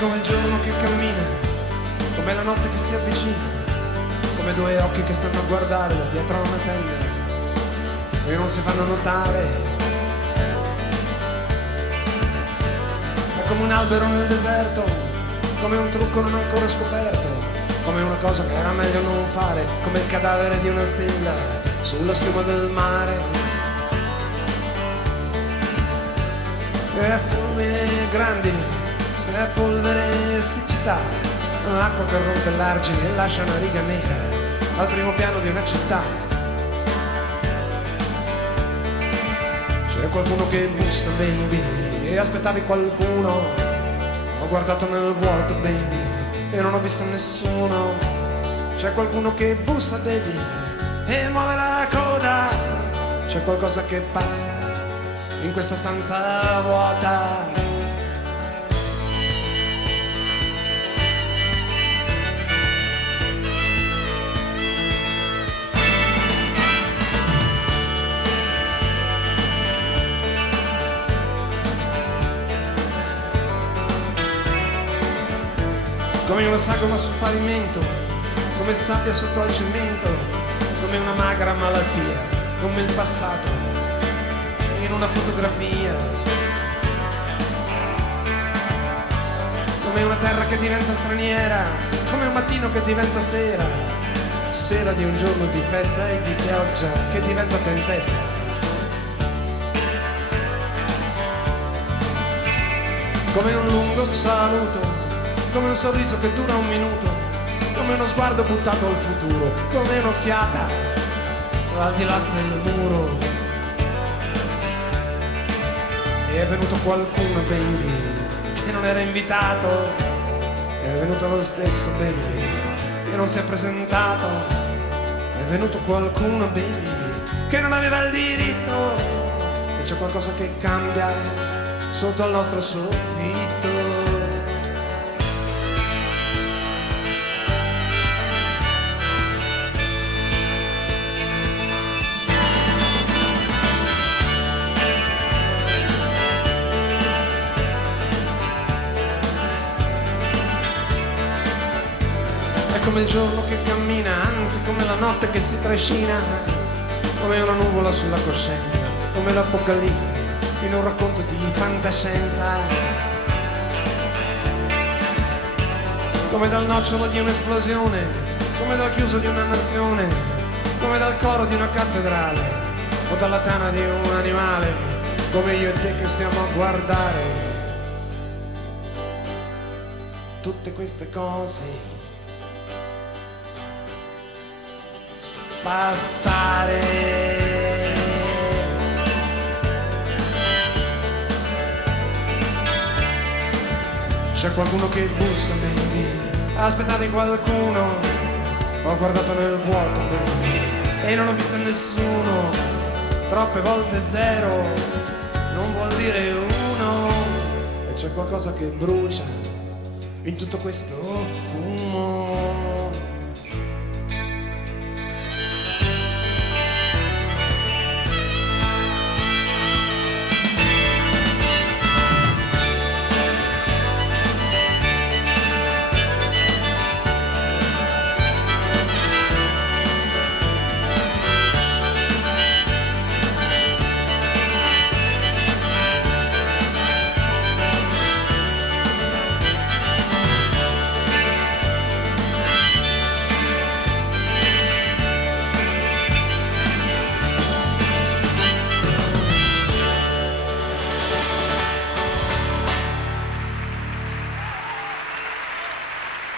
come il giorno che cammina, come la notte che si avvicina, come due occhi che stanno a guardare da dietro a una tenda e non si fanno notare. È come un albero nel deserto, come un trucco non ancora scoperto, come una cosa che era meglio non fare, come il cadavere di una stella sulla schiuma del mare. È fulmine grandine, è polvere e siccità, acqua che rompe l'argine e lascia una riga nera al primo piano di una città. C'è qualcuno che bussa, baby, e aspettavi qualcuno. Ho guardato nel vuoto, baby, e non ho visto nessuno. C'è qualcuno che bussa, baby, e muove la coda. C'è qualcosa che passa in questa stanza vuota. Come una sagoma sul pavimento, come sabbia sotto al cemento, come una magra malattia, come il passato in una fotografia, come una terra che diventa straniera, come un mattino che diventa sera, sera di un giorno di festa e di pioggia che diventa tempesta. Come un lungo saluto, come un sorriso che dura un minuto, come uno sguardo buttato al futuro, come un'occhiata al di là del muro. E è venuto qualcuno, baby, che non era invitato, è venuto lo stesso, baby, che non si è presentato, è venuto qualcuno, baby, che non aveva il diritto, e c'è qualcosa che cambia sotto al nostro soffitto. Come il giorno che cammina, anzi come la notte che si trascina, come una nuvola sulla coscienza, come l'Apocalisse in un racconto di fantascienza, come dal nocciolo di un'esplosione, come dal chiuso di una nazione, come dal coro di una cattedrale o dalla tana di un animale, come io e te che stiamo a guardare tutte queste cose passare. C'è qualcuno che bussa, baby, aspettavi qualcuno. Ho guardato nel vuoto, baby, e non ho visto nessuno. Troppe volte zero non vuol dire uno. E c'è qualcosa che brucia in tutto questo fumo.